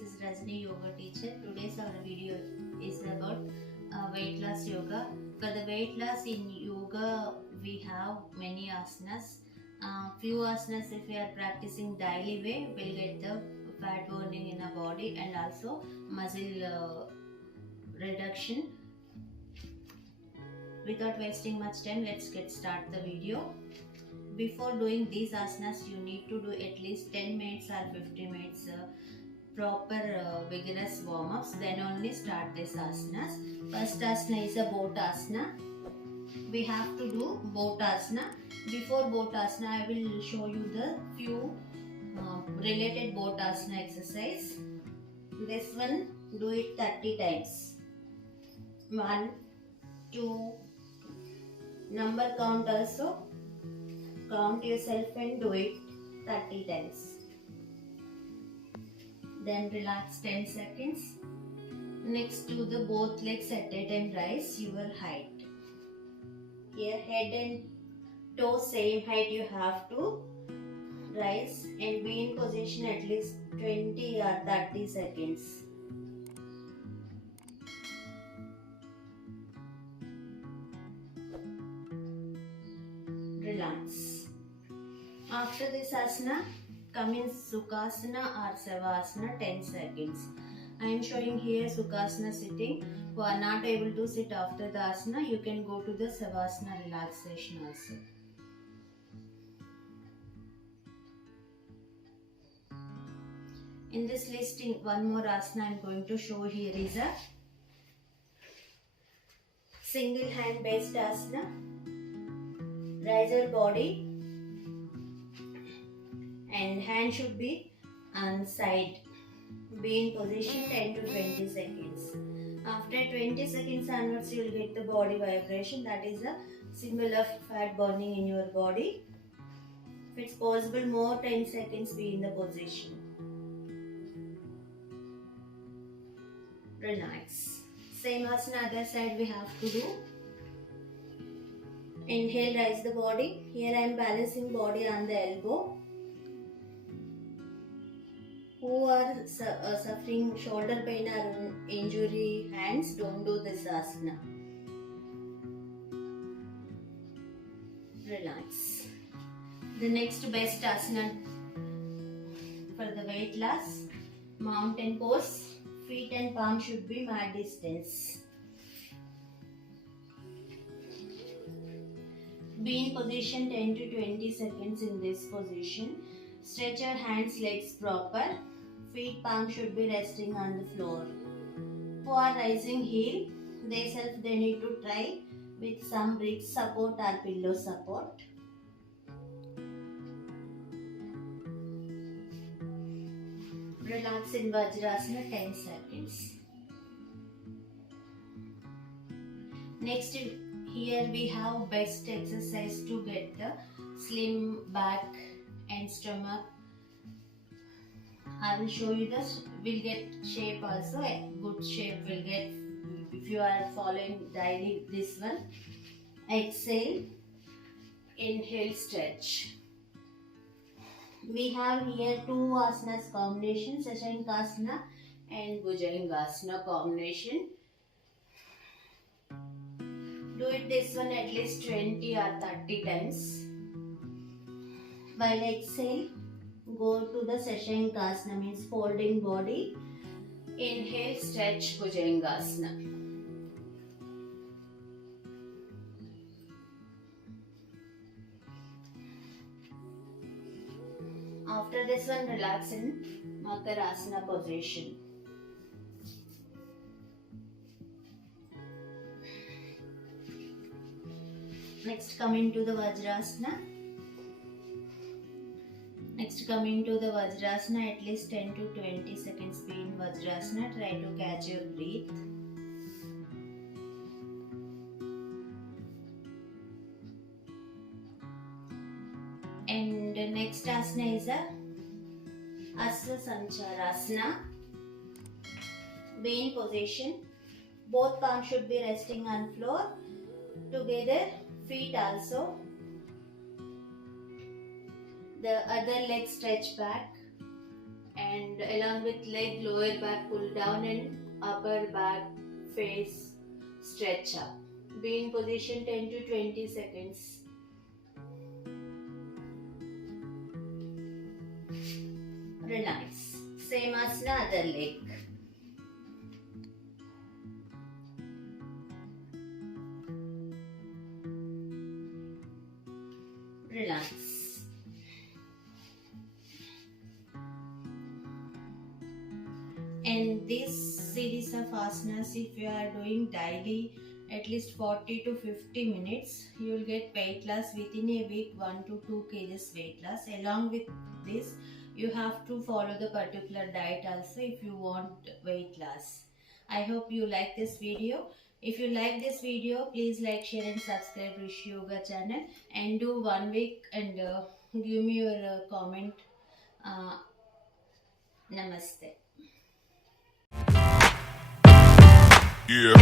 this is Rajni Yoga teacher. Today's our video is about weight loss yoga. For the weight loss in yoga, we have many asanas. Few asanas, if we are practicing daily way, will get the fat burning in our body and also muscle reduction. Without wasting much time, let's get start the video. Before doing these asanas, you need to do at least 10 minutes or 50 minutes proper vigorous warm-ups. Then only start this asanas. First asana is a boat asana. We have to do boat asana. Before boat asana, I will show you the few related boat asana exercise. This one, do it 30 times. 1, 2, number count also. Count yourself and do it 30 times. Then relax 10 seconds. Next, do the both legs at a time, rise your height. Here head and toe same height you have to rise and be in position at least 20 or 30 seconds. Relax. After this asana, come in Sukhasana or Savasana 10 seconds. I am showing here Sukhasana sitting. Who are not able to sit after the asana, you can go to the Savasana relaxation also. In this listing, one more asana I am going to show here is a single hand based asana. Raise your body and hand should be on side. Be in position 10 to 20 seconds. After 20 seconds onwards, you will get the body vibration. That is a symbol of fat burning in your body. If it's possible, more 10 seconds be in the position. Relax. Same asana other side we have to do. Inhale, raise the body. Here I am balancing body on the elbow. Who are suffering shoulder pain or injury hands, don't do this asana. Relax. The next best asana for the weight loss, mountain pose. Feet and palm should be mat distance. Be in position 10 to 20 seconds in this position. Stretch your hands, legs proper. Feet, palm should be resting on the floor. Who are rising heel, they need to try with some brick support or pillow support. Relax in Vajrasana 10 seconds. Next, here we have best exercise to get the slim back and stomach. I will show you this. We'll get shape also. A good shape will get if you are following daily this one. Exhale, inhale, stretch. We have here two asanas combination, Shashankasana and Bhujangasana combination. Do it this one at least 20 or 30 times. While exhale, go to the Shashankasana, means folding body. Inhale, stretch Bhujangasana. After this one, relax in Makarasana position. Next, coming to the Vajrasana. At least 10 to 20 seconds be in Vajrasana. Try to catch your breath. And the next asana is a Asya Sancharasana. Be in position. Both palms should be resting on floor. Together, feet also. The other leg stretch back and along with leg, lower back pull down and upper back face stretch up. Be in position 10 to 20 seconds. Relax. Same asana, other leg. Relax. And this series of asanas, if you are doing daily at least 40 to 50 minutes, you will get weight loss within a week, 1 to 2 kgs weight loss. Along with this, you have to follow the particular diet also if you want weight loss. I hope you like this video. If you like this video, please like, share and subscribe Rishi Yoga channel, and do 1 week and give me your comment. Namaste. Yeah.